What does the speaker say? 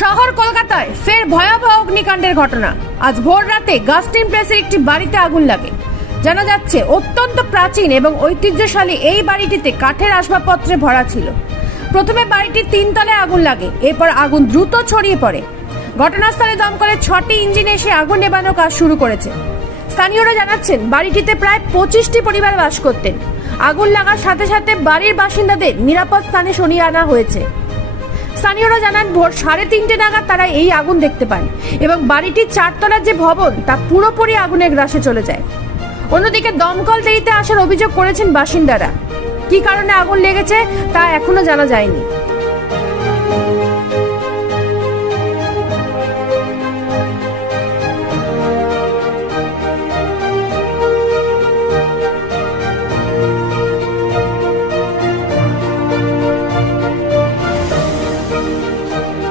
শহর কলকাতায় ফের ভয়াবহ অগ্নিকাণ্ডের ঘটনা। আজ ভোর রাতে গাস্টিন প্লেসের একটি বাড়িতে আগুন লাগে। জানা যাচ্ছে অত্যন্ত প্রাচীন এবং ঐতিহ্যশালী এই বাড়িটিতে কাঠের আসবাবপত্রে ভরা ছিল। প্রথমে বাড়িটির 3 তলায় আগুন লাগে, এরপর আগুন দ্রুত ছড়িয়ে পড়ে। ঘটনাস্থলে দমকলের 6টি ইঞ্জিন এসে আগুন নেভানোর কাজ শুরু করেছে। স্থানীয়রা জানাচ্ছেন বাড়িটিতে প্রায় 25টি পরিবার বাস করতেন। আগুন লাগার সাথে সাথে বাড়ির বাসিন্দাদের নিরাপদ স্থানে সরিয়ে আনা হয়েছে। স্থানীয়রা জানান ভোর 3:30 নাগাদ তারা এই আগুন দেখতে পান এবং বাড়িটির 4 তলার যে ভবন তা পুরোপুরি আগুনের গ্রাসে চলে যায়। অন্যদিকে দমকল দেরিতে আসার অভিযোগ করেছেন বাসিন্দারা। কী কারণে আগুন লেগেছে তা এখনো জানা যায়নি।